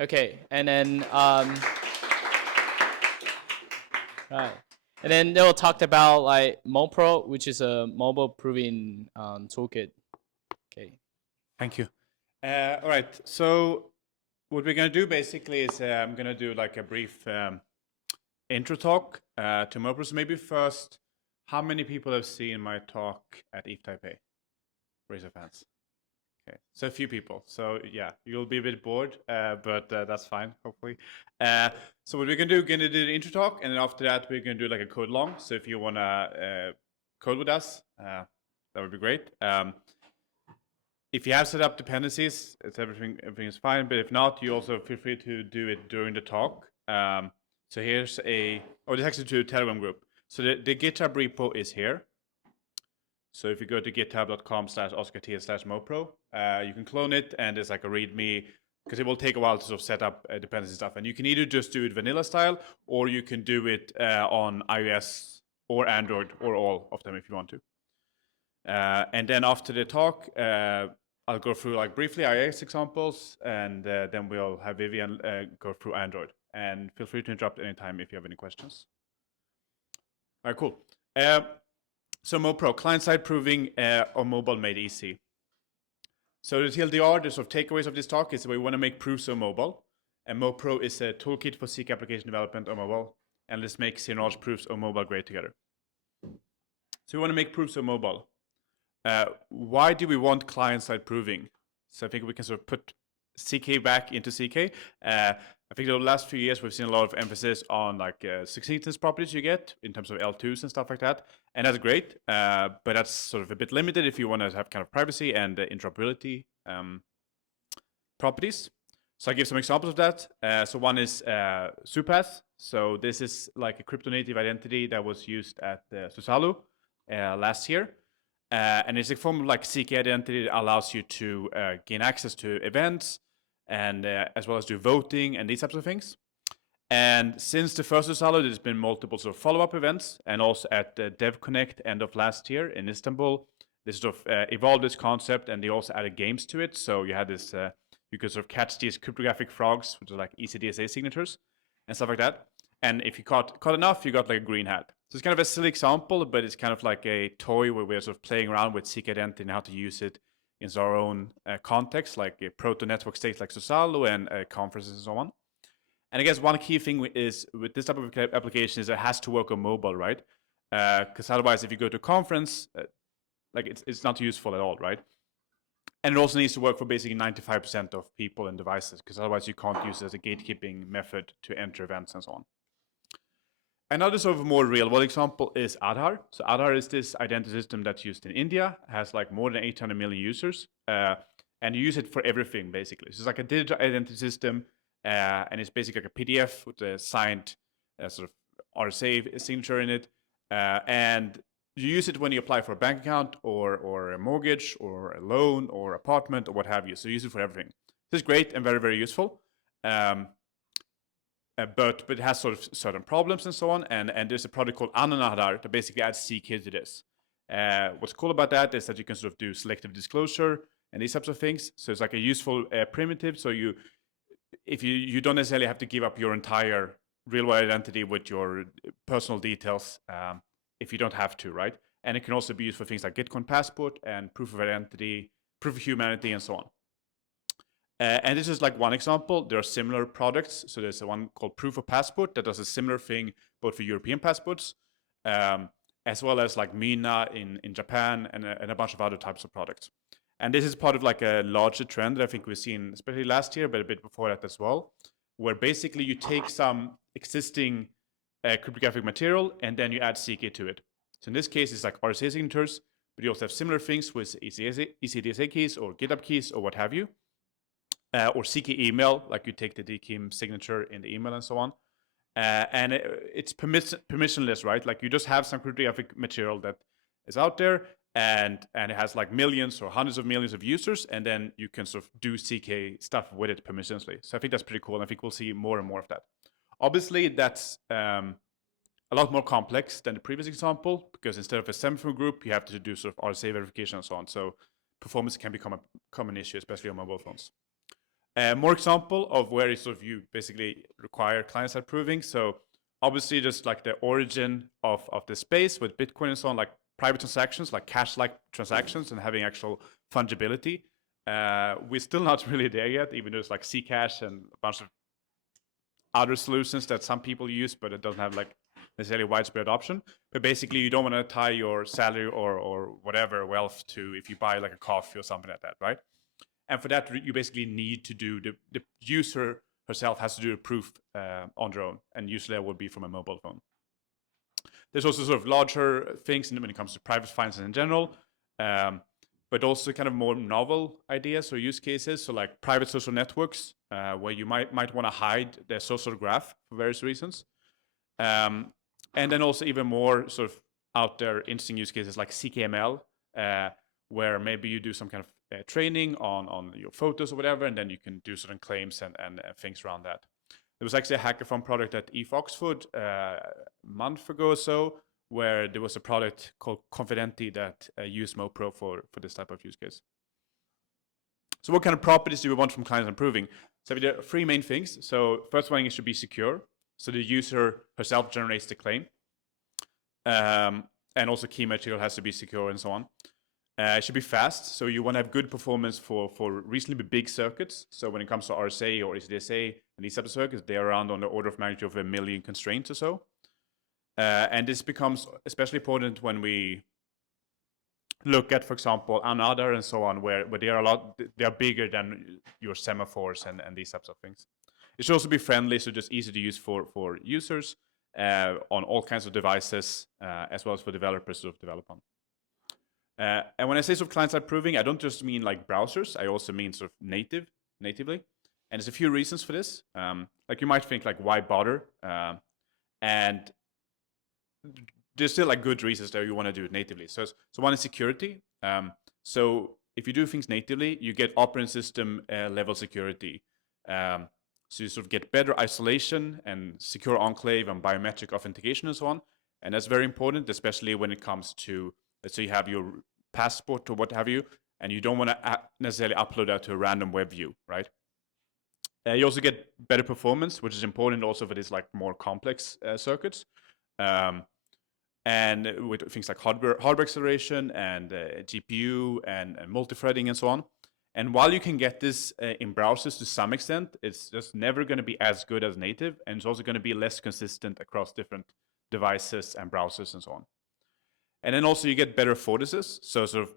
Okay, and then right, and then they will talk about like mopro, which is a mobile proving toolkit. Okay. Thank you. All right. So what we're going to do basically is I'm going to do like a brief intro talk to mopro. So maybe first, how many people have seen my talk at ETH Taipei? Raise your hands. Okay, so a few people. So yeah, you'll be a bit bored, but that's fine, hopefully. So what we're gonna do, we're gonna do the intro talk, and then after that, we're gonna do like a code long. So if you wanna code with us, that would be great. If you have set up dependencies, everything is fine. But if not, you also feel free to do it during the talk. So here's there's actually to a Telegram group. So the GitHub repo is here. So if you go to github.com/oscarth/mopro, you can clone it, and there's like a README, because it will take a while to sort of set up dependency stuff. And you can either just do it vanilla style, or you can do it on iOS or Android, or all of them if you want to. And then after the talk, I'll go through like briefly iOS examples, and then we'll have Vivian go through Android. And feel free to interrupt anytime if you have any questions. All right, cool. So mopro, client-side proving on mobile made easy. So the TLDR, the sort of takeaways of this talk is that we want to make proofs on mobile. And mopro is a toolkit for SEEK application development on mobile. And let's make zero-knowledge proofs on mobile great together. So we want to make proofs on mobile. Why do we want client-side proving? So I think we can sort of put CK back into CK. I think the last few years we've seen a lot of emphasis on like succinctness properties you get in terms of L2s and stuff like that, and that's great. But that's sort of a bit limited if you want to have kind of privacy and interoperability properties. So I give some examples of that. So one is SUPAS. So this is like a crypto native identity that was used at Susalu last year. And it's a form of like CK identity that allows you to gain access to events and as well as do voting and these types of things. And since the first Susalu, there's been multiple sort of follow-up events, and also at Dev Connect end of last year in Istanbul, they sort of evolved this concept, and they also added games to it. So you had this, you could sort of catch these cryptographic frogs, which are like ECDSA signatures and stuff like that. And if you caught enough, you got like a green hat. So it's kind of a silly example, but it's kind of like a toy where we're sort of playing around with CK identity and how to use it in our own context, like a proto network state like Susalu and conferences and so on. And I guess one key thing is with this type of application is it has to work on mobile, right? Because otherwise, if you go to a conference, like it's not useful at all, right? And it also needs to work for basically 95% of people and devices, because otherwise you can't use it as a gatekeeping method to enter events and so on. Another sort of more real-world example is Aadhaar. So Aadhaar is this identity system that's used in India, has like more than 800 million users, and you use it for everything basically. So it's like a digital identity system, and it's basically like a PDF with a signed sort of RSA signature in it, and you use it when you apply for a bank account or a mortgage or a loan or apartment or what have you. So you use it for everything. This is great and very, very useful. But it has sort of certain problems and so on. And there's a product called Aadhaar that basically adds CK to this. What's cool about that is that you can sort of do selective disclosure and these types of things. So it's like a useful primitive. So if you don't necessarily have to give up your entire real world identity with your personal details if you don't have to, right? And it can also be used for things like Gitcoin passport and proof of identity, proof of humanity, and so on. And this is like one example. There are similar products. So there's one called Proof of Passport that does a similar thing both for European passports, as well as like Mina in Japan and a bunch of other types of products. And this is part of like a larger trend that I think we've seen, especially last year, but a bit before that as well, where basically you take some existing cryptographic material and then you add CK to it. So in this case, it's like RSA signatures, but you also have similar things with ECDSA keys or GitHub keys or what have you. Or CK email, like you take the DKIM signature in the email and so on. And it's permissionless, right? Like you just have some cryptographic material that is out there, and it has like millions or hundreds of millions of users, and then you can sort of do CK stuff with it permissionlessly. So I think that's pretty cool, and I think we'll see more and more of that. Obviously, that's a lot more complex than the previous example, because instead of a semaphore group, you have to do sort of RSA verification and so on. So performance can become a common issue, especially on mobile phones. More example of where you basically require client-side proving. So obviously just like the origin of the space with Bitcoin and so on, like private transactions, like cash-like transactions and having actual fungibility. We're still not really there yet, even though it's like Zcash and a bunch of other solutions that some people use, but it doesn't have like necessarily widespread adoption. But basically you don't want to tie your salary or whatever wealth to if you buy like a coffee or something like that, right? And for that, you basically need to do, the user herself has to do a proof on their own. And usually that would be from a mobile phone. There's also sort of larger things when it comes to private finance in general, but also kind of more novel ideas or use cases. So like private social networks, where you might want to hide their social graph for various reasons. And then also even more sort of out there interesting use cases like CKML, where maybe you do some kind of training on your photos or whatever, and then you can do certain claims and things around that. There was actually a hackathon product at ETH Oxford a month ago or so, where there was a product called Confidenti that used mopro for this type of use case. So what kind of properties do we want from clients improving? So there are three main things. So first one, it should be secure. So the user herself generates the claim. And also key material has to be secure and so on. It should be fast, so you want to have good performance for reasonably big circuits. So when it comes to RSA or ECDSA and these types of circuits, they're around on the order of magnitude of 1 million constraints or so. And this becomes especially important when we look at, for example, another and so on, where they are bigger than your semaphores and these types of things. It should also be friendly, so just easy to use for users on all kinds of devices, as well as for developers to develop on. And when I say sort of client-side proving, I don't just mean like browsers. I also mean sort of natively. And there's a few reasons for this. Like you might think like, why bother? And there's still like good reasons that you want to do it natively. So one is security. So if you do things natively, you get operating system level security. So you sort of get better isolation and secure enclave and biometric authentication and so on. And that's very important, especially when it comes to, let's say you have your passport or what have you, and you don't want to necessarily upload that to a random web view, right? You also get better performance, which is important also for these like more complex circuits. And with things like hardware acceleration and GPU and multi-threading and so on. And while you can get this in browsers to some extent, it's just never going to be as good as native, and it's also going to be less consistent across different devices and browsers and so on. And then also you get better photosis, so sort of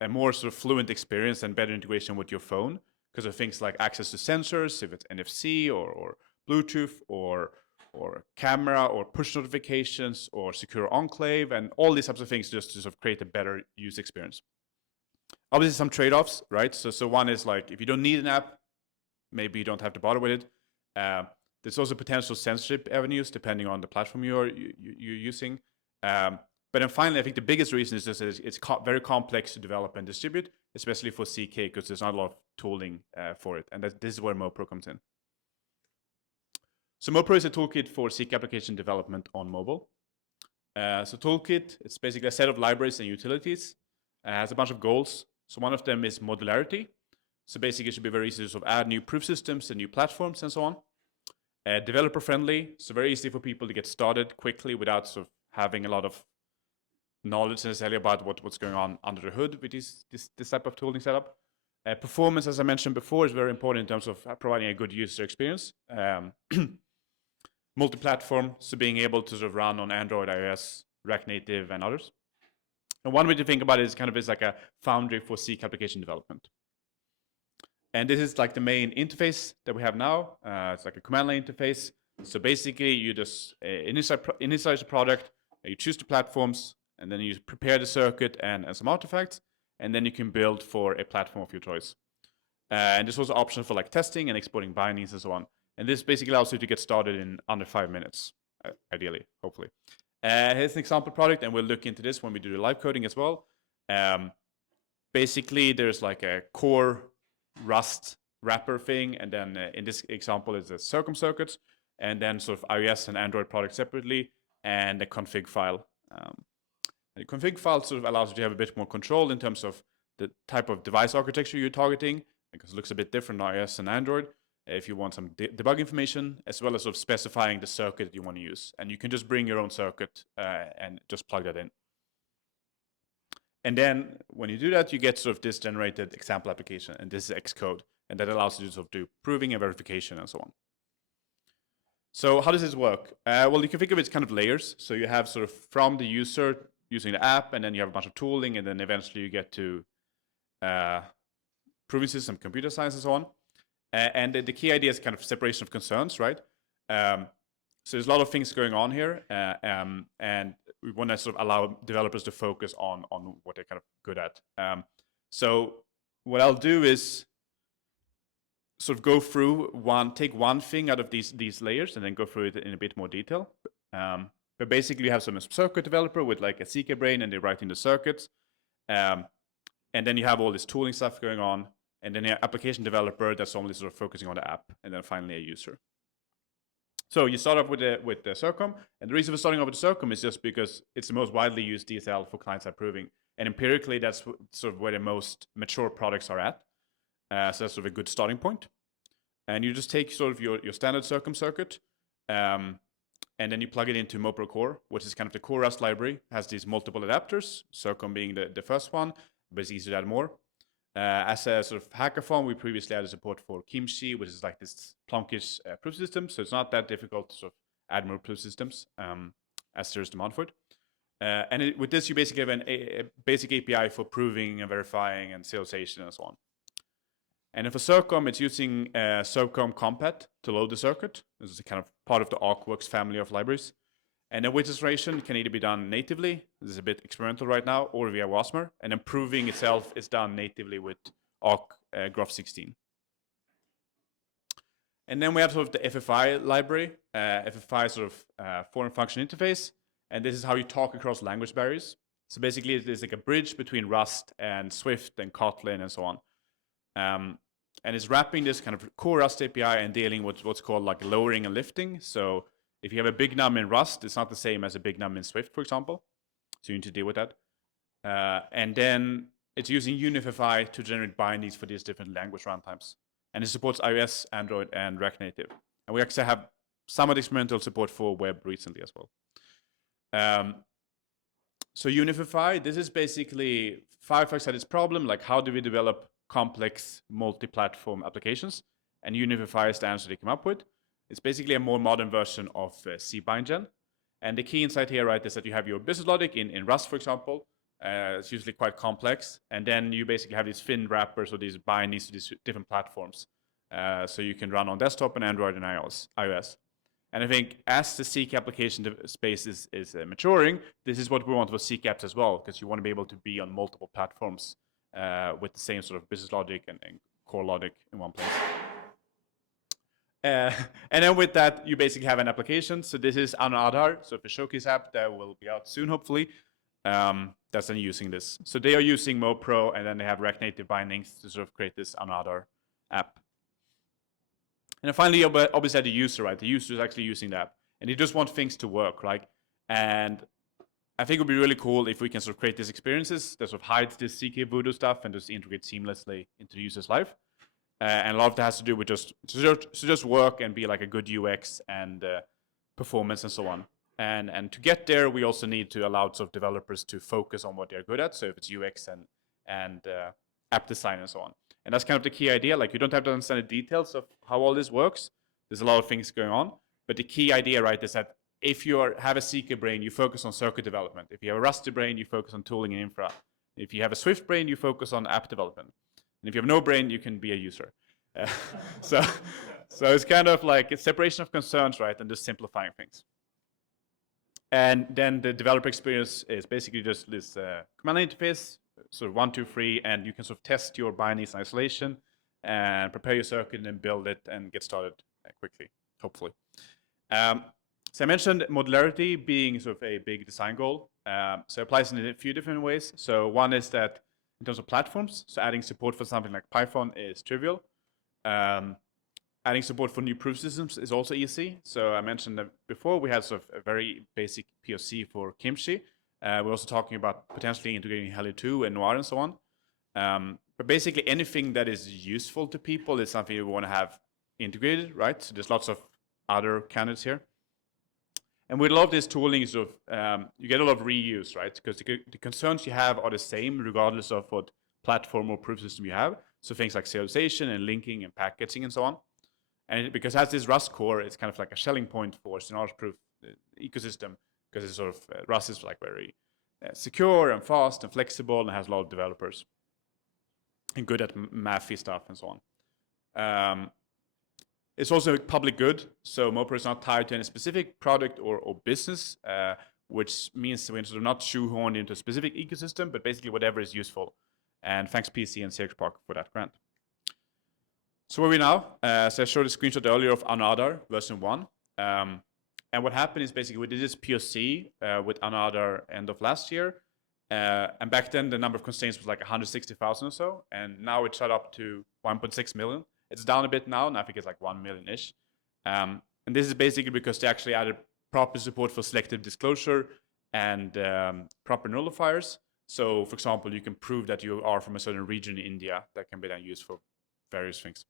a more sort of fluent experience and better integration with your phone because of things like access to sensors, if it's NFC or Bluetooth or camera or push notifications or secure enclave and all these types of things just to sort of create a better user experience. Obviously some trade-offs, right? So one is like if you don't need an app, maybe you don't have to bother with it. There's also potential censorship avenues depending on the platform you're using. But then finally, I think the biggest reason is just that it's very complex to develop and distribute, especially for CK, because there's not a lot of tooling for it. And this is where mopro comes in. So mopro is a toolkit for CK application development on mobile. So toolkit, it's basically a set of libraries and utilities. It has a bunch of goals. So one of them is modularity. So basically it should be very easy to sort of add new proof systems and new platforms and so on. Developer friendly, so very easy for people to get started quickly without sort of having a lot of knowledge necessarily about what's going on under the hood with this type of tooling setup. Performance, as I mentioned before, is very important in terms of providing a good user experience. Multi-platform, so being able to sort of run on Android, iOS, React Native, and others. And one way to think about it is kind of is like a foundry for CK application development. And this is like the main interface that we have now. It's like a command line interface. So basically, you just initialize the product, you choose the platforms, and then you prepare the circuit and some artifacts, and then you can build for a platform of your choice. And there's also options for like testing and exporting bindings and so on. And this basically allows you to get started in under 5 minutes, ideally, hopefully. Here's an example product, and we'll look into this when we do the live coding as well. Basically, there's like a core Rust wrapper thing, and then in this example, it's a circumcircuits, and then sort of iOS and Android products separately, and a config file. The config file sort of allows you to have a bit more control in terms of the type of device architecture you're targeting, because it looks a bit different on iOS and Android. If you want some debug information, as well as sort of specifying the circuit you want to use. And you can just bring your own circuit and just plug that in. And then when you do that, you get sort of this generated example application, and this is Xcode, and that allows you to sort of do proving and verification and so on. So how does this work? Well, you can think of it as kind of layers. So you have sort of from the user using the app, and then you have a bunch of tooling, and then eventually you get to proving system, computer science, and so on. And the key idea is kind of separation of concerns, right? So there's a lot of things going on here, and we want to sort of allow developers to focus on what they're kind of good at. So what I'll do is sort of go through take one thing out of these layers and then go through it in a bit more detail. But basically, you have some circuit developer with like a CK brain, and they're writing the circuits. And then you have all this tooling stuff going on, and then your application developer that's only sort of focusing on the app, and then finally a user. So you start off with the Circum, and the reason for starting off with the Circum is just because it's the most widely used DSL for client-side proving, and empirically that's sort of where the most mature products are at. So that's sort of a good starting point. And you just take sort of your standard Circum circuit, and then you plug it into mopro core, which is kind of the core Rust library. It has these multiple adapters, Circum being the first one, but it's easy to add more. As a sort of hackathon, we previously added support for Kimchi, which is like this Plonkish proof system. So it's not that difficult to sort of add more proof systems as there's demand for it. And with this, you basically have a basic API for proving and verifying and serialization and so on. And for Circum, it's using Circum Compat to load the circuit. This is a kind of part of the Arcworks family of libraries. And then with iteration can either be done natively, this is a bit experimental right now, or via Wasmer. And then proving itself is done natively with Arc Graph 16. And then we have sort of the FFI library, FFI sort of foreign function interface. And this is how you talk across language barriers. So basically, it's like a bridge between Rust and Swift and Kotlin and so on. And it's wrapping this kind of core Rust API and dealing with what's called like lowering and lifting. So if you have a big num in Rust, it's not the same as a big num in Swift, for example. So you need to deal with that. And then it's using UniFFI to generate bindings for these different language runtimes. And it supports iOS, Android, and React Native. And we actually have somewhat experimental support for web recently as well. So UniFFI, this is basically Firefox had its problem, like how do we develop complex multi-platform applications? And UniFFI is the answer they came up with. It's basically a more modern version of cbindgen. And the key insight here, right, is that you have your business logic in Rust, for example. It's usually quite complex. And then you basically have these thin wrappers or these bindings to these different platforms. So you can run on desktop and Android and iOS. And I think as the CK application space is maturing, this is what we want for CK apps as well, because you want to be able to be on multiple platforms with the same sort of business logic and core logic in one place. And then with that, you basically have an application. So this is an Aadhaar, so the showcase app that will be out soon, hopefully. That's then using this. So they are using mopro, and then they have React Native bindings to sort of create this Aadhaar app. And then finally, obviously, the user, right? The user is actually using the app, and they just want things to work, right? And I think it would be really cool if we can sort of create these experiences that sort of hide this CK voodoo stuff and just integrate seamlessly into the user's life. And a lot of that has to do with just work and be like a good UX and performance and so on. And to get there, we also need to allow sort of developers to focus on what they're good at. So if it's UX and app design and so on. And that's kind of the key idea. Like you don't have to understand the details of how all this works. There's a lot of things going on. But the key idea, right, is that if you have a CK brain, you focus on circuit development. If you have a Rusty brain, you focus on tooling and infra. If you have a Swift brain, you focus on app development. And if you have no brain, you can be a user. So it's kind of like a separation of concerns, right, and just simplifying things. And then the developer experience is basically just this command line interface, sort of 1, 2, 3, and you can sort of test your bindings in isolation and prepare your circuit and then build it and get started quickly, hopefully. So I mentioned modularity being sort of a big design goal. So it applies in a few different ways. So one is that in terms of platforms, so adding support for something like Python is trivial. Adding support for new proof systems is also easy. So I mentioned that before we had sort of a very basic POC for Kimchi. We're also talking about potentially integrating Heli 2 and Noir and so on. But basically anything that is useful to people is something we want to have integrated, right? So there's lots of other candidates here. And with a lot of this tooling, sort of, you get a lot of reuse, right? Because the concerns you have are the same regardless of what platform or proof system you have. So things like serialization and linking and packaging and so on. And because it has this Rust core, it's kind of like a shelling point for scenario proof ecosystem, because it's sort of Rust is like very secure and fast and flexible and has a lot of developers and good at mathy stuff and so on. It's also public good, so mopro is not tied to any specific product or business, which means we're sort of not shoehorned into a specific ecosystem, but basically whatever is useful. And thanks PC and Sage Park for that grant. So where are we now? So I showed a screenshot earlier of Another version 1. And what happened is basically we did this POC with Another end of last year. And back then the number of constraints was like 160,000 or so. And now it shot up to 1.6 million. It's down a bit now, and I think it's like 1 million-ish. And this is basically because they actually added proper support for selective disclosure and proper nullifiers. So, for example, you can prove that you are from a certain region in India that can be then used for various things.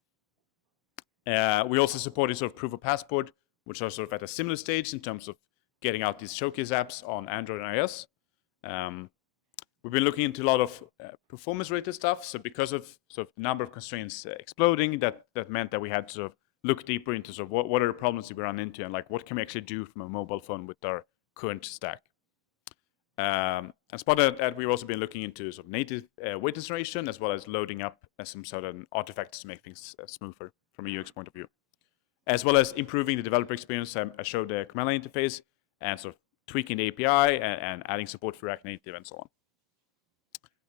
We also supported sort of proof of passport, which are sort of at a similar stage in terms of getting out these showcase apps on Android and iOS. We've been looking into a lot of performance-related stuff. So because of sort of the number of constraints exploding, that meant that we had to sort of look deeper into sort of what are the problems we run into and like what can we actually do from a mobile phone with our current stack. As part of that, we've also been looking into sort of native weight generation as well as loading up some sort of artifacts to make things smoother from a UX point of view, as well as improving the developer experience. I showed the command line interface and sort of tweaking the API and adding support for React Native and so on.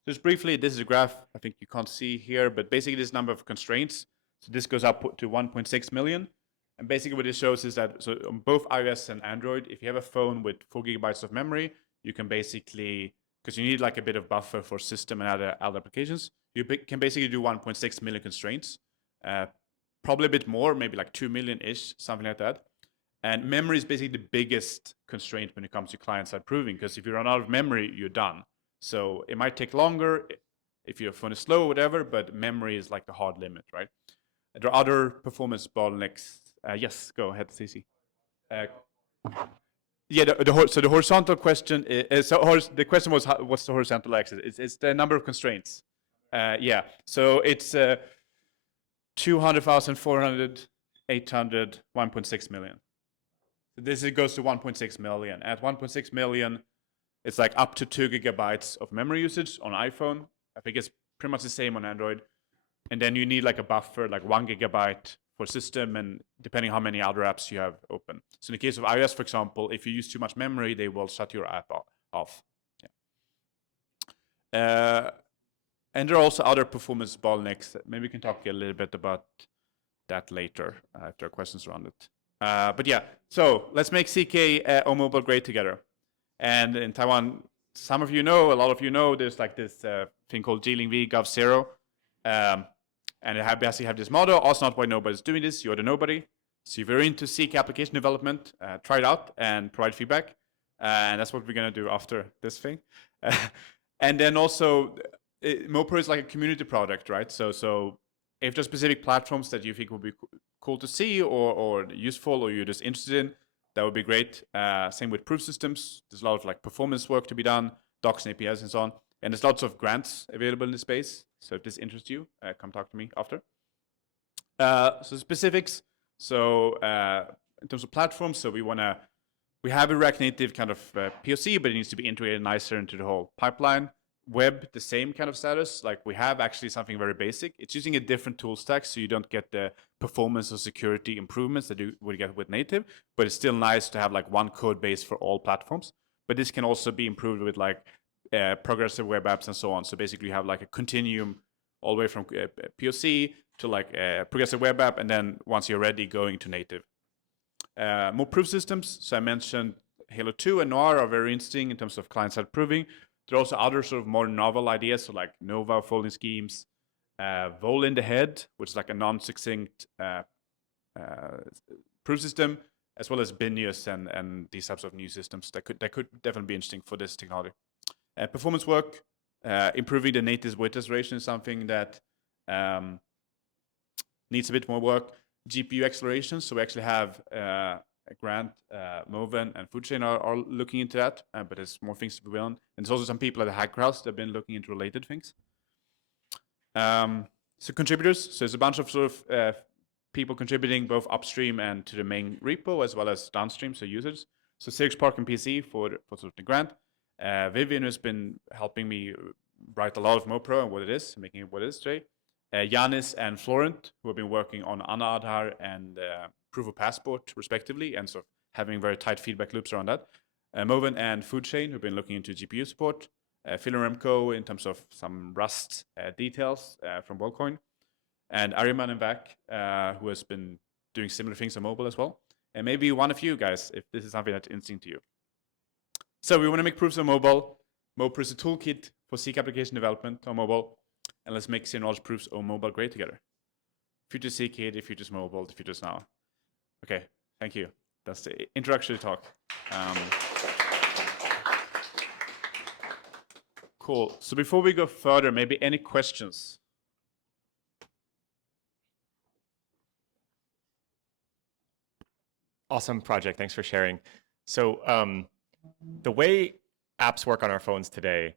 Just briefly, this is a graph I think you can't see here, but basically this number of constraints. So this goes up to 1.6 million. And basically what this shows is that so on both iOS and Android, if you have a phone with 4 gigabytes of memory, you can basically, because you need like a bit of buffer for system and other applications, you can basically do 1.6 million constraints. Probably a bit more, maybe like 2 million-ish, something like that. And memory is basically the biggest constraint when it comes to client-side proving, because if you run out of memory, you're done. So it might take longer if your phone is slow or whatever, but memory is like the hard limit, right? There are other performance bottlenecks. Yes, go ahead, Cece. Yeah, so the horizontal question is, the question was what's the horizontal axis? It's the number of constraints. Yeah, so it's 200,000, 400, 800, 1.6 million. So this goes to 1.6 million. At 1.6 million, it's like up to 2 gigabytes of memory usage on iPhone. I think it's pretty much the same on Android. And then you need like a buffer, like 1 gigabyte for system, and depending how many other apps you have open. So in the case of iOS, for example, if you use too much memory, they will shut your app off. Yeah. And there are also other performance bottlenecks. Maybe we can talk a little bit about that later if there are questions around it. But yeah, so let's make CK on mobile great together. And in Taiwan, some of you know, a lot of you know, there's like this thing called Geeling V Gov 0. And it basically have this motto, ask not why nobody's doing this, you're the nobody. So if you're into CK application development, try it out and provide feedback. And that's what we're going to do after this thing. And then also, mopro is like a community product, right? So if there's specific platforms that you think would be cool to see or useful or you're just interested in, that would be great. Same with proof systems. There's a lot of like performance work to be done, docs and APIs and so on. And there's lots of grants available in the space. So if this interests you, come talk to me after. So specifics. So in terms of platforms, so we have a React Native kind of POC, but it needs to be integrated nicer into the whole pipeline. Web, the same kind of status. Like we have actually something very basic. It's using a different tool stack, so you don't get the performance or security improvements that you would get with native, but it's still nice to have like one code base for all platforms. But this can also be improved with like progressive web apps and so on. So basically you have like a continuum all the way from POC to like a progressive web app, and then once you're ready, going to native. More proof systems. So I mentioned Halo 2 and Noir are very interesting in terms of client-side proving. There are also other sort of more novel ideas, so like Nova folding schemes, Vol in the head, which is like a non-succinct proof system, as well as Binius and these types of new systems that could definitely be interesting for this technology. Performance work, Improving the native weight restoration is something that needs a bit more work. GPU acceleration, so we actually have Grant, Moven, and Foodchain are looking into that, but there's more things to be done. And there's also some people at the Hacker House that have been looking into related things. So contributors, so there's a bunch of sort of people contributing both upstream and to the main repo as well as downstream, so users. So Sirix Park and PC for sort of the grant. Vivian has been helping me write a lot of mopro and what it is, making it what it is today. Yanis and Florent, who have been working on Ana Aadhaar and Proof of Passport, respectively, and sort of having very tight feedback loops around that. Moven and Foodchain, who've been looking into GPU support. Phil and Remco in terms of some Rust details from WorldCoin. And Ariman and Vac, who has been doing similar things on mobile as well. And maybe one of you guys, if this is something that's interesting to you. So we want to make proofs on mobile. mopro is a toolkit for SEEK application development on mobile. And let's make zero knowledge proofs on mobile great together. Future SEEK, the future's mobile, the future's now. Okay, thank you. That's the introductory talk. Cool. So before we go further, maybe any questions? Awesome project. Thanks for sharing. So the way apps work on our phones today,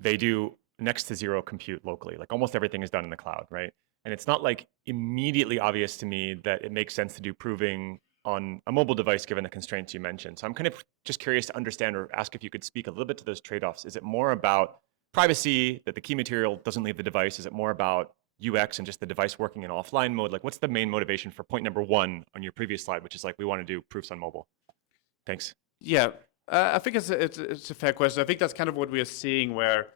they do next to zero compute locally. Like almost everything is done in the cloud, right? And it's not like immediately obvious to me that it makes sense to do proving on a mobile device given the constraints you mentioned. So I'm kind of just curious to understand or ask if you could speak a little bit to those trade-offs. Is it more about privacy, that the key material doesn't leave the device? Is it more about UX and just the device working in offline mode? Like what's the main motivation for point number one on your previous slide, which is like we want to do proofs on mobile? Thanks. Yeah, I think it's a fair question. I think that's kind of what we are seeing where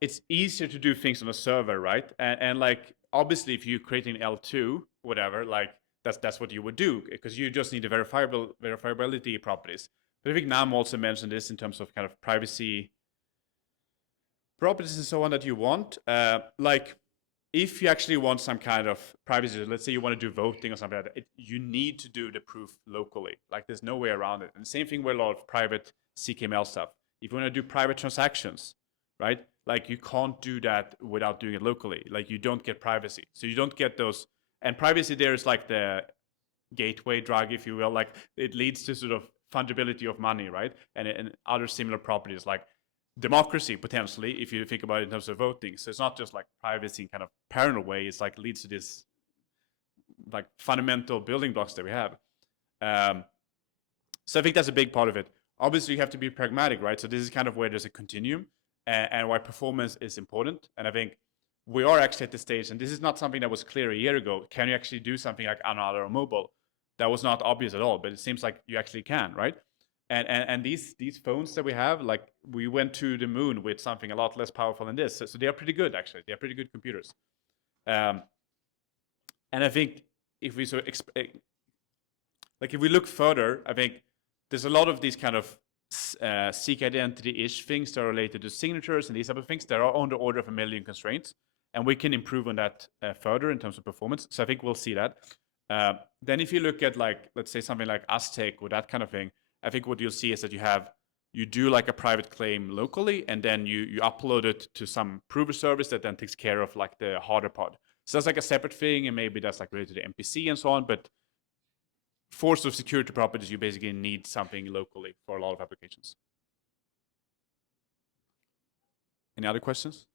it's easier to do things on a server, right? And like obviously if you're creating L2, whatever, like that's what you would do because you just need the verifiability properties. But I think Nam also mentioned this in terms of kind of privacy properties and so on that you want. Like if you actually want some kind of privacy, let's say you want to do voting or something like that, you need to do the proof locally. Like there's no way around it. And the same thing with a lot of private CKML stuff. If you want to do private transactions, right? Like you can't do that without doing it locally. Like you don't get privacy. So you don't get those. And privacy there is like the gateway drug, if you will. Like it leads to sort of fungibility of money, right? And other similar properties like democracy potentially, if you think about it in terms of voting. So it's not just like privacy in kind of parallel way. It's like leads to this like fundamental building blocks that we have. So I think that's a big part of it. Obviously, you have to be pragmatic, right? So this is kind of where there's a continuum and why performance is important. And I think we are actually at the stage, and this is not something that was clear a year ago. Can you actually do something like another or mobile? That was not obvious at all, but it seems like you actually can, right? And these phones that we have, like we went to the moon with something a lot less powerful than this. So they are pretty good, actually. They are pretty good computers. And I think if we sort of like if we look further, I think there's a lot of these kind of SEEK identity-ish things that are related to signatures and these type of things that are on the order of 1 million constraints. And we can improve on that further in terms of performance. So I think we'll see that. Then if you look at like, let's say something like Aztec or that kind of thing, I think what you'll see is that you do like a private claim locally, and then you upload it to some prover service that then takes care of like the harder part. So that's like a separate thing, and maybe that's like related to MPC and so on. But for sort of security properties, you basically need something locally for a lot of applications. Any other questions?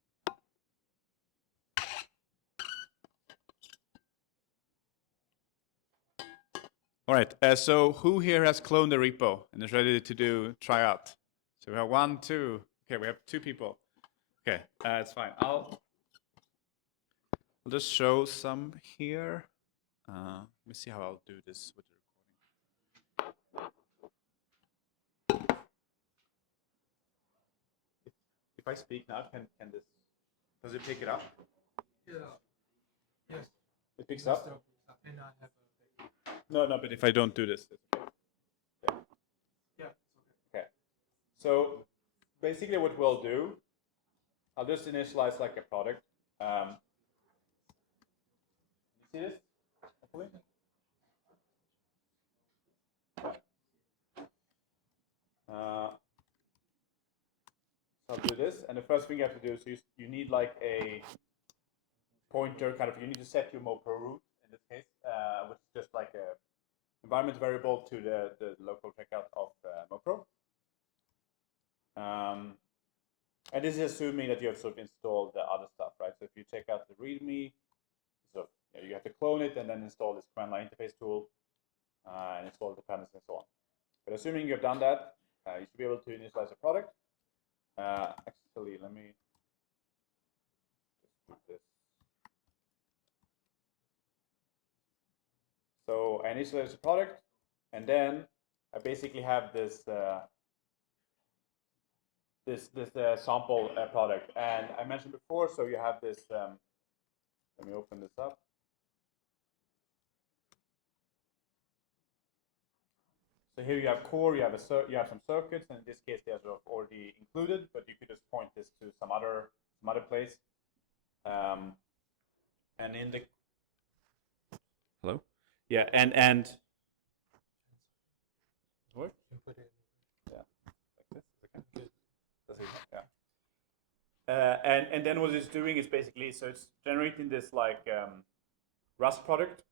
All right, so who here has cloned the repo and is ready to try out? So we have 1, 2. Okay, we have 2 people. Okay, it's fine. I'll just show some here. Let me see how I'll do this with the recording. If I speak now, can this, does it pick it up? Yeah. Yes. It picks up? And I have a No, but if I don't do this. Okay. yeah, it's Okay. So basically what we'll do, I'll just initialize like a product. You see this? Hopefully. So I'll do this, and the first thing you have to do is you need like a pointer, kind of, you need to set your mopro root in this case, which is just like a environment variable to the local checkout of mopro. And this is assuming that you have sort of installed the other stuff, right? So if you check out the README, so you have to clone it and then install this command line interface tool and install the dependencies and so on. But assuming you have done that, you should be able to initialize a product. Actually, let me just do this. So I initialize a product, and then I basically have this sample product. And I mentioned before, so you have this. Let me open this up. So here you have core, you have some circuits, and in this case they're sort of already included, but you could just point this to some other place. And in the hello, yeah, and what? You can put it Yeah, like this. Yeah. And then what it's doing is basically, so it's generating this like Rust product,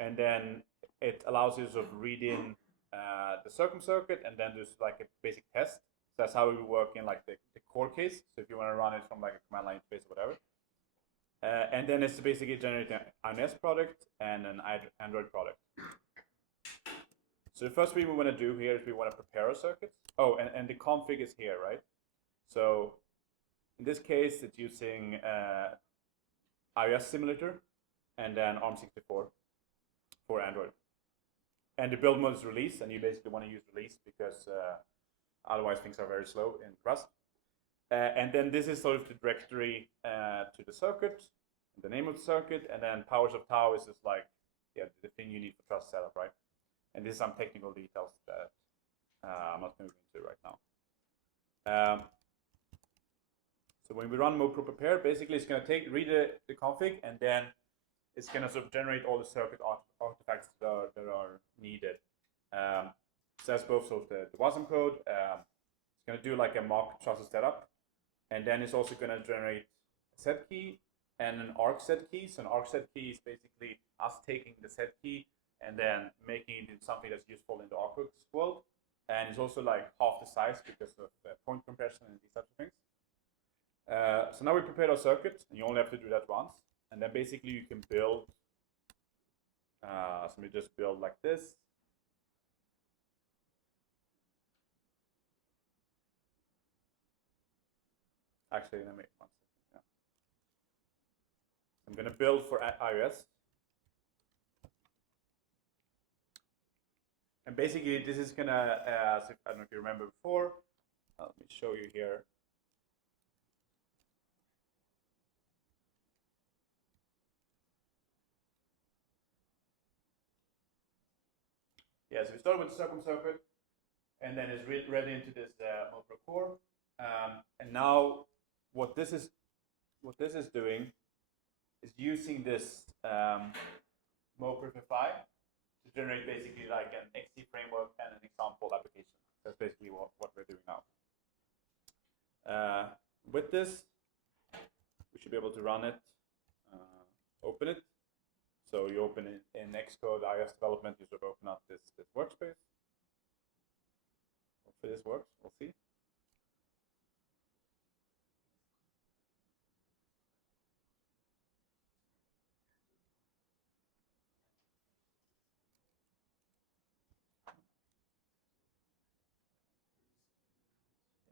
and then it allows you to sort of read in the circuit and then there's like a basic test. So that's how we work in like the core case. So if you want to run it from like a command line interface or whatever. And then it's basically generating an iOS product and an Android product. So the first thing we want to do here is we want to prepare our circuits. Oh, and the config is here, right? So in this case, it's using iOS simulator and then ARM64 for Android. And the build mode is release, and you basically want to use release because otherwise things are very slow in Rust. And then this is sort of the directory to the circuit, the name of the circuit, and then powers of tau is just like the thing you need for trust setup, right? And this is some technical details that I'm not moving into right now. So when we run mopro prepare, basically it's going to read the config, and then it's going to sort of generate all the circuit artifacts that are needed. So that's both sort of the WASM code. It's going to do like a mock trusted setup, and then it's also going to generate a set key and an arc set key. So an arc set key is basically us taking the set key and then making it into something that's useful in the arcworks world. And it's also like half the size because of point compression and these types of things. So now we prepared our circuit, and you only have to do that once. And then basically you can build, so we just build like this. Actually, let me wait 1 second. Yeah. I'm going to build for iOS. And basically this is going to, I don't know if you remember before, let me show you here. Yeah, so we start with the circuit, and then it's read into this mopro core. And now what this is doing is using this mopro.py to generate basically like an XC framework and an example application. That's basically what we're doing now. With this, we should be able to run it, open it. So you open it in Xcode, iOS development, you should open up this workspace. Hopefully this works, we'll see.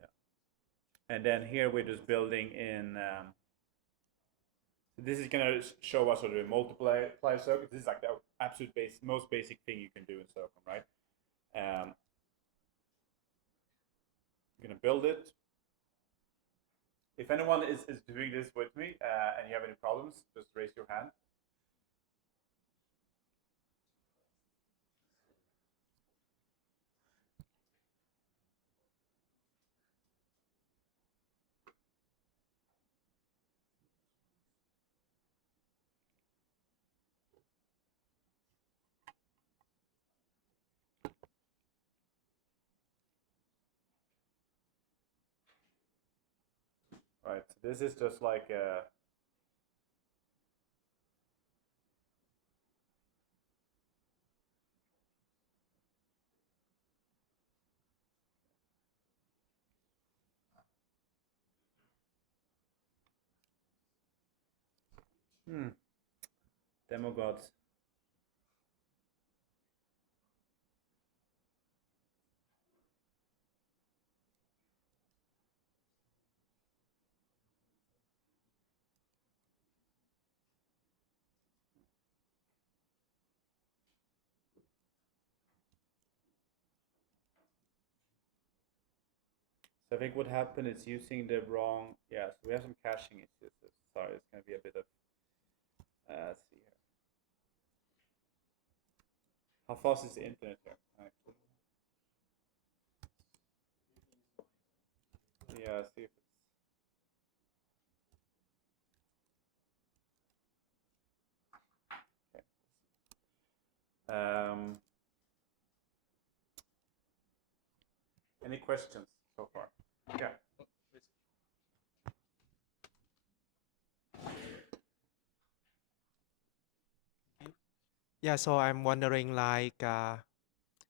Yeah. And then here we're just building in, this is going to show us sort of a multiplier circuit. This is like the absolute most basic thing you can do in Circum, right? I'm going to build it. If anyone is doing this with me and you have any problems, just raise your hand. Right. So this is just like a. Demo gods. So I think what happened is using the wrong. Yeah. So we have some caching issues. Sorry, it's gonna be a bit of. Let's see here. How fast is the internet here? Actually? Yeah. See if it's. Okay. Any questions so far? Yeah. Yeah, so I'm wondering like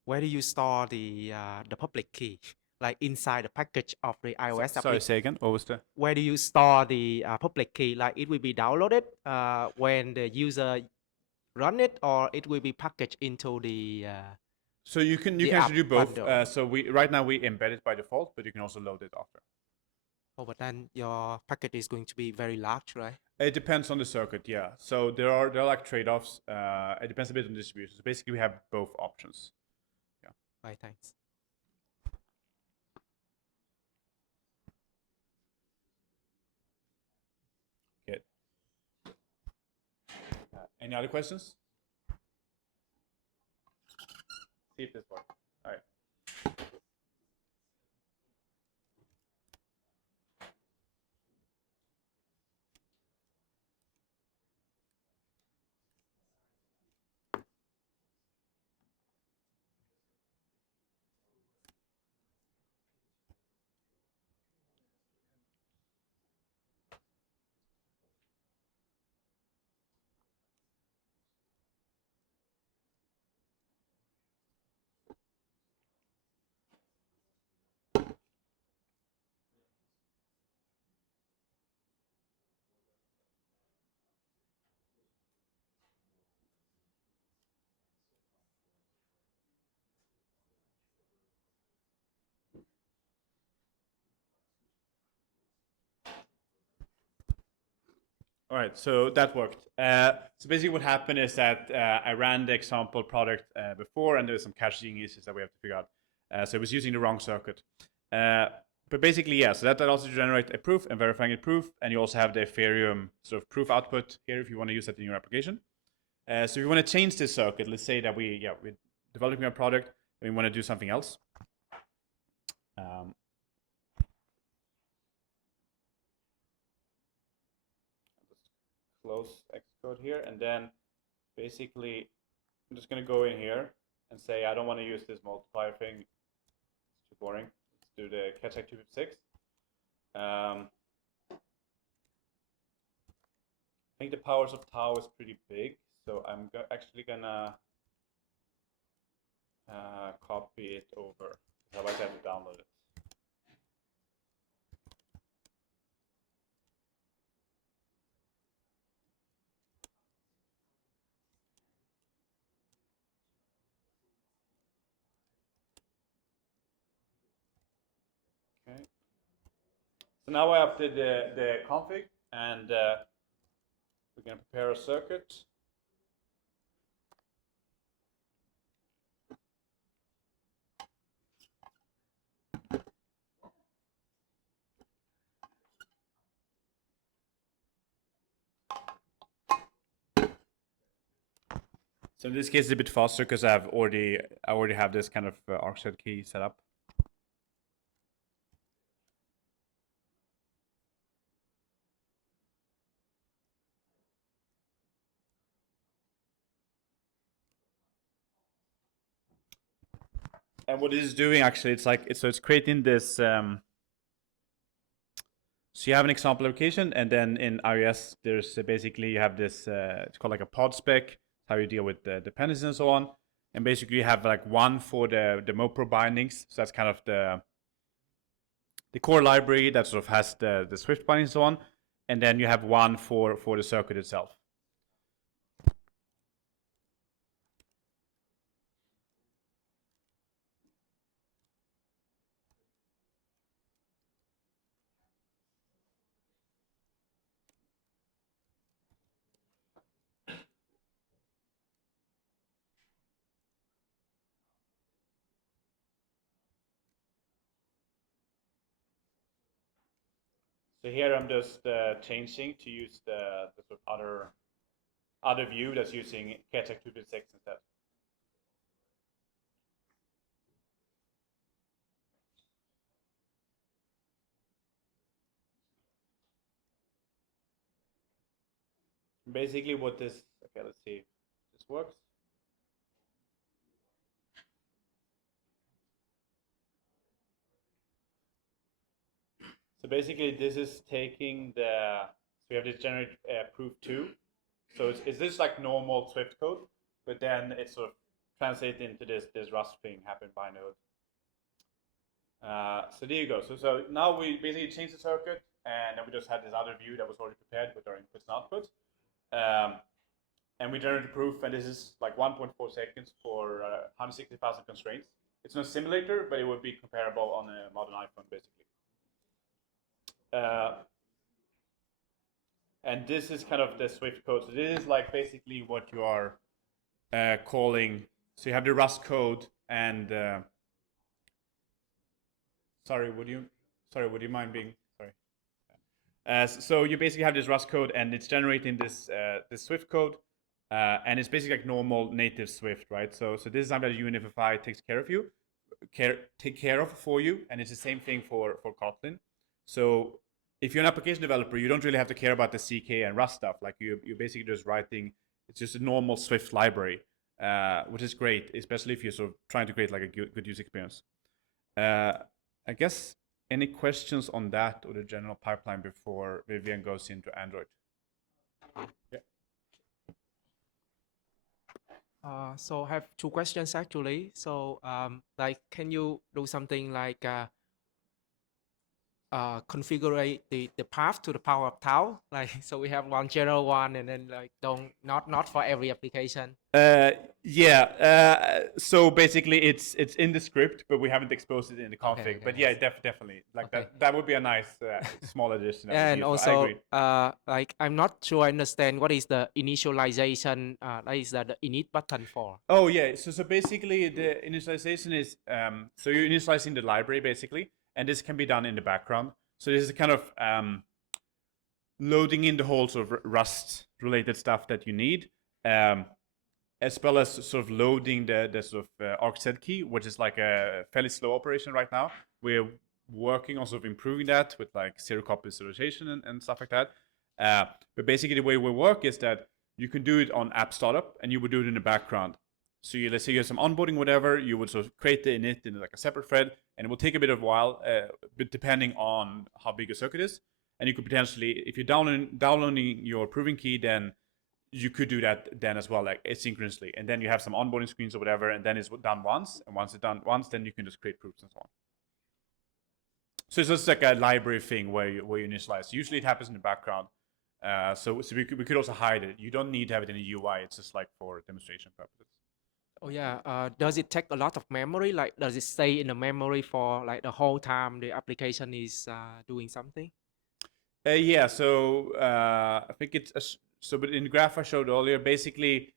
where do you store the public key? Like inside the package of the iOS Sorry, application. say again. What was the? Where do you store the public key? Like it will be downloaded when the user run it, or it will be packaged into the So you can the actually do app both. bundle. So we right now we embed it by default, but you can also load it after. Oh, but then your packet is going to be very large, right? It depends on the circuit, yeah. So there are like trade-offs. It depends a bit on distribution. So basically, we have both options. Right, thanks. Good. Any other questions? See if this works. All right. All right, so that worked. So basically what happened is that I ran the example product before, and there's some caching issues that we have to figure out. So it was using the wrong circuit. But basically, yeah, so that also generate a proof and verifying a proof, and you also have the Ethereum sort of proof output here if you want to use that in your application. So if you want to change this circuit, let's say that we're developing a product and we want to do something else. Close Xcode here, and then basically I'm just going to go in here and say I don't want to use this multiplier thing. It's too boring. Let's do the catch activity 6. I think the powers of tau is pretty big, so I'm actually gonna copy it over. Otherwise, I have to download it. Okay. So now I update the config, and we're gonna prepare a circuit. So in this case, it's a bit faster because I already have this kind of ArcSet key set up. And what it is doing actually, it's creating this. So So you have an example application, and then in iOS, there's basically you have this, it's called like a pod spec, how you deal with the dependencies and so on. And basically you have like one for the mopro bindings. So that's kind of the core library that sort of has the Swift bindings and so on. And then you have one for the circuit itself. So here I'm just changing to use the sort of other view that's using Ketech 2.6 instead. Basically what this, okay, let's see if this works. So basically this is taking so we have this generate proof 2. So is this like normal Swift code, but then it's sort of translated into this Rust thing happened by node. So there you go. So now we basically changed the circuit, and then we just had this other view that was already prepared with our inputs and outputs. And we generated the proof, and this is like 1.4 seconds for 160,000 constraints. It's not a simulator, but it would be comparable on a modern iPhone, basically. And this is kind of the Swift code. So this is like basically what you are calling. So you have the Rust code, and sorry, would you mind being sorry? So you basically have this Rust code, and it's generating this Swift code, and it's basically like normal native Swift, right? So this is something that UniRep takes care of for you, and it's the same thing for Kotlin. So if you're an application developer, you don't really have to care about the CK and Rust stuff. Like you're basically just writing. It's just a normal Swift library, which is great, especially if you're sort of trying to create like a good user experience. I guess any questions on that or the general pipeline before Vivian goes into Android? Yeah. So I have two questions actually. So like, can you do something like configure the path to the power of tau? Like, so we have one general one, and then like not for every application. So basically it's in the script, but we haven't exposed it in the config. Okay, but yeah, definitely. Like okay. that would be a nice small addition. And I also, agree. like, I'm not sure I understand what is the initialization, that is the init button for. Oh yeah, so basically the initialization is so you're initializing the library basically, and this can be done in the background. So this is kind of loading in the whole sort of Rust related stuff that you need, as well as sort of loading the sort of argz key, which is like a fairly slow operation right now. We're working on sort of improving that with like zero copy serialization and stuff like that. But basically the way we work is that you can do it on app startup, and you would do it in the background. So let's say you have some onboarding, whatever, you would sort of create the init in like a separate thread, and it will take a bit of a while, but depending on how big a circuit is. And you could potentially, if you're downloading your proving key, then you could do that then as well, like asynchronously. And then you have some onboarding screens or whatever, and then it's done once. And once it's done once, then you can just create proofs and so on. So it's just like a library thing where you initialize. Usually it happens in the background. So we could also hide it. You don't need to have it in a UI. It's just like for demonstration purposes. Oh yeah. Does it take a lot of memory? Like, does it stay in the memory for like the whole time the application is doing something? Yeah. So I think it's but in the graph I showed earlier, basically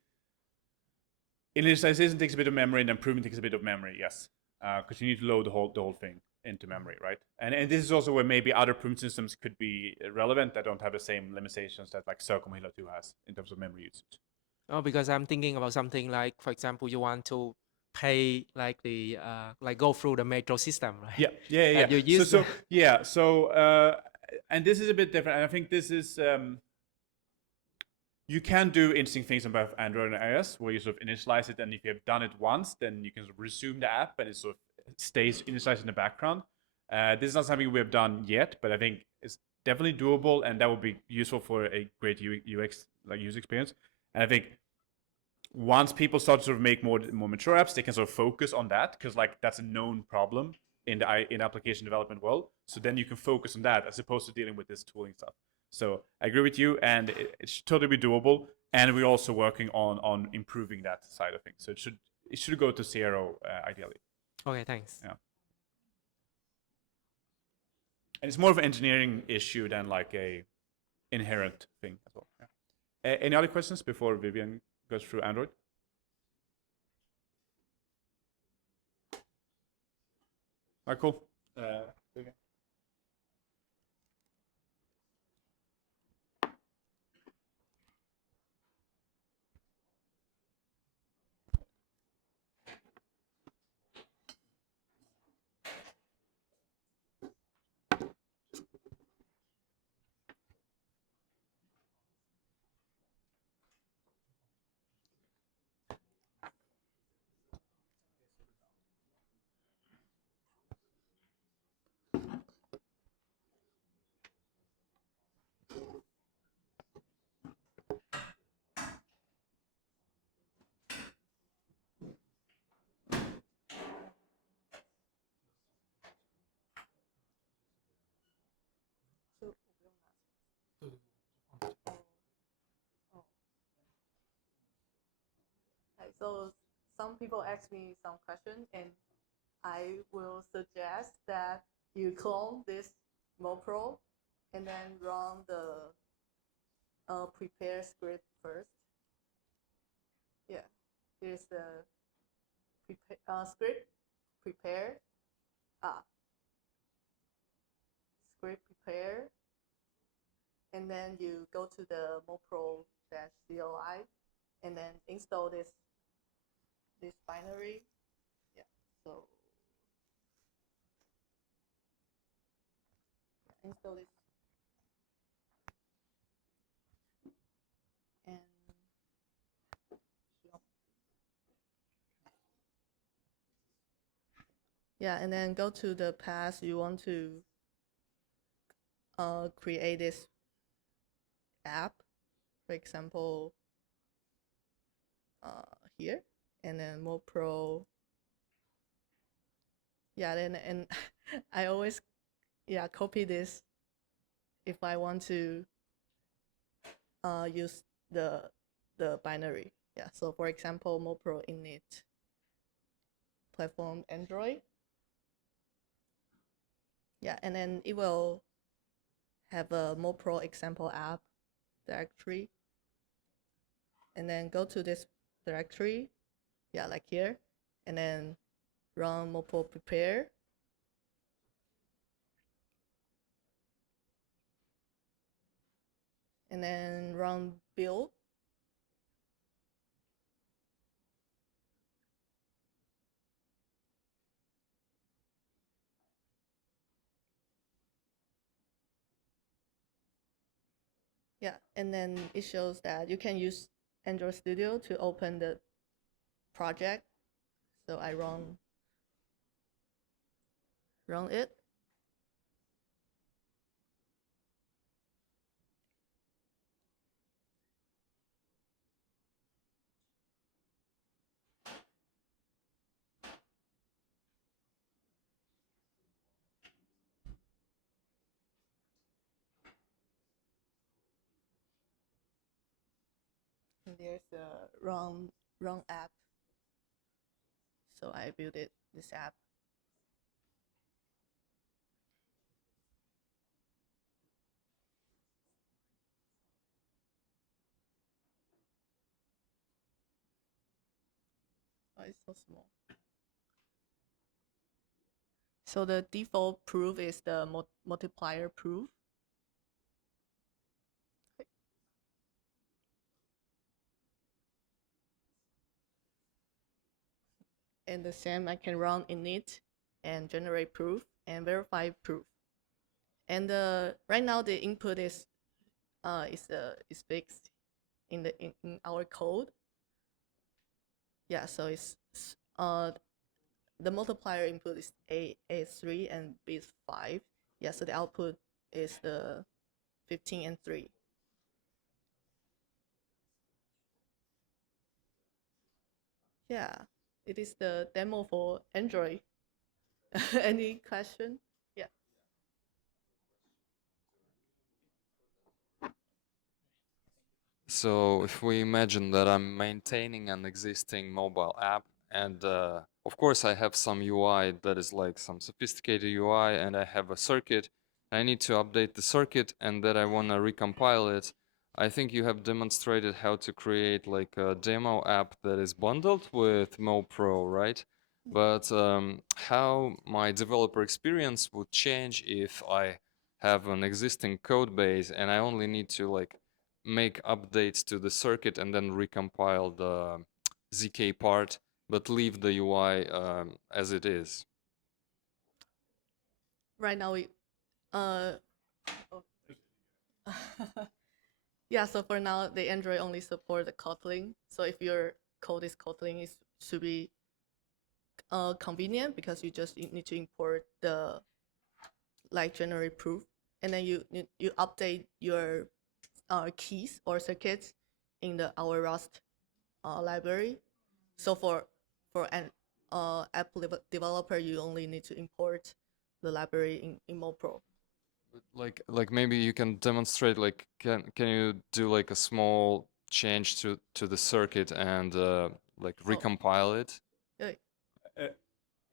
initialization takes a bit of memory, and then proving takes a bit of memory. Yes, because you need to load the whole thing into memory, right? And this is also where maybe other proving systems could be relevant that don't have the same limitations that like Circum Halo 2 has in terms of memory usage. Oh, because I'm thinking about something like, for example, you want to pay like the like go through the metro system, right? Yeah. And you use and this is a bit different. And I think this is you can do interesting things on both Android and iOS, where you sort of initialize it, and if you have done it once, then you can sort of resume the app, and it sort of stays initialized in the background. This is not something we have done yet, but I think definitely doable, and that would be useful for a great UX like user experience. And I think once people start to sort of make more mature apps, they can sort of focus on that because like that's a known problem in the application development world. So then you can focus on that as opposed to dealing with this tooling stuff. So I agree with you, and it should totally be doable. And we're also working on improving that side of things. So it should go to 0 ideally. Okay, thanks. Yeah. And it's more of an engineering issue than like a inherent thing as well. Yeah. Any other questions before Vivian goes through Android? All right, cool. Vivian. So some people ask me some questions, and I will suggest that you clone this mopro and then run the prepare script first. Yeah, here's the script prepare. Script prepare, and then you go to the mopro-CLI, and then install this binary. Yeah, so install this, and yeah, and then go to the path you want to create this app. For example, here, and then mopro. Yeah, then and I always copy this if I want to use the binary. Yeah, so for example, mopro init platform Android. Yeah, and then it will have a mopro example app directory, and then go to this directory. Yeah, like here, and then run mopro prepare. And then run build. Yeah, and then it shows that you can use Android Studio to open the project. So I run it. And there's a run app. So I built this app. Oh, it's so small. So the default proof is the multiplier proof. And the same, I can run init and generate proof and verify proof. And right now the input is fixed in our code. Yeah, so it's the multiplier input is A3 and B is 5. Yeah, so the output is the 15 and 3. Yeah, it is the demo for Android. Any question? Yeah. So if we imagine that I'm maintaining an existing mobile app, and of course I have some UI that is like some sophisticated UI, and I have a circuit, I need to update the circuit, and that I want to recompile it. I think you have demonstrated how to create like a demo app that is bundled with mopro, right? But how my developer experience would change if I have an existing code base and I only need to like make updates to the circuit and then recompile the ZK part, but leave the UI as it is. Right now we, oh. Yeah, so for now the Android only support the Kotlin. So if your code is Kotlin, it should be convenient because you just need to import the like generate proof, and then you update your keys or circuits in the our Rust library. So for an app developer, you only need to import the library in mopro. Like maybe you can demonstrate like can you do like a small change to the circuit and like recompile it?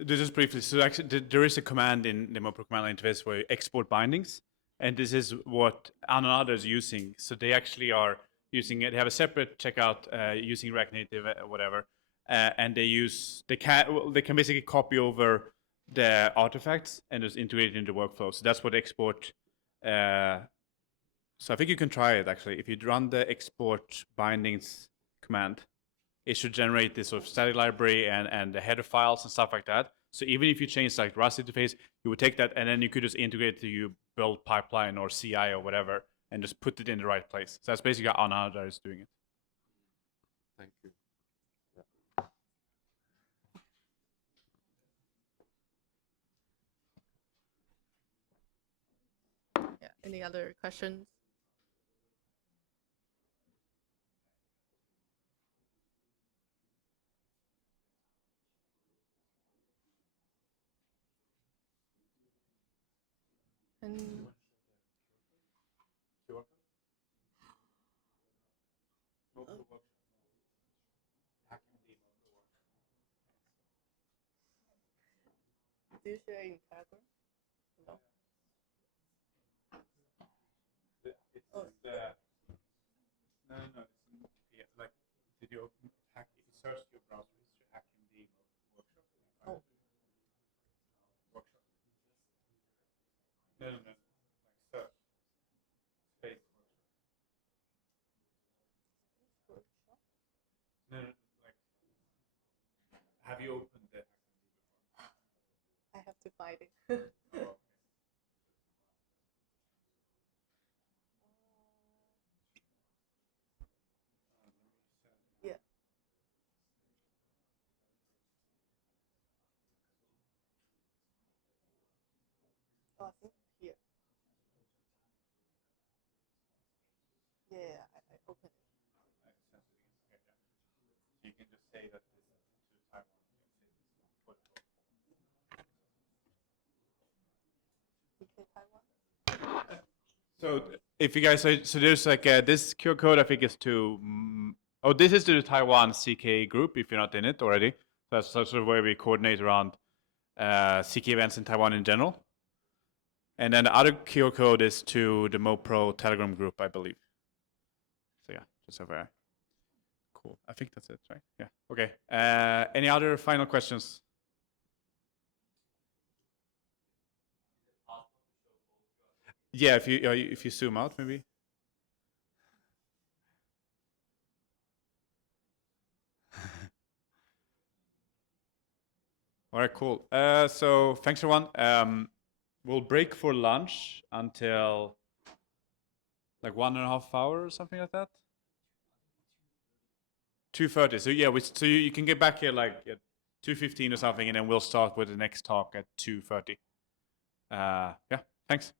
Just briefly, so actually there is a command in the mopro command line interface where you export bindings, and this is what Another is using. So they actually are using it. They have a separate checkout using React Native or whatever, and they can basically copy over the artifacts and just integrate it into workflow. So that's what export. So I think you can try it actually. If you run the export bindings command, it should generate this sort of static library and the header files and stuff like that. So even if you change like Rust interface, you would take that and then you could just integrate it to your build pipeline or CI or whatever and just put it in the right place. So that's basically how Another is doing it. Thank you. Yeah. Any other questions? And do you share in Telegram? No. Oh. No. Like, did you open hack? If you search your browser history, HackMD workshop. Oh. Workshop. No. Like search space workshop. No. Like, have you opened the HackMD before? I have to find it. Oh, Yeah. Oh, I think here. Yeah, I opened it. You can just say that this is to Taiwan. UK Taiwan. So if you guys, so there's like this QR code I think is to, oh, this is to the Taiwan CK group if you're not in it already. So that's sort of where we coordinate around CK events in Taiwan in general. And then the other QR code is to the mopro Telegram group, I believe. So yeah, just over. Cool. I think that's it, right? Yeah. Okay. Any other final questions? Yeah, if you zoom out, maybe. All right, cool. So thanks everyone. We'll break for lunch until like 1.5 hours or something like that. 2:30. So yeah, so you can get back here like at 2:15 or something, and then we'll start with the next talk at 2:30. Yeah. Thanks.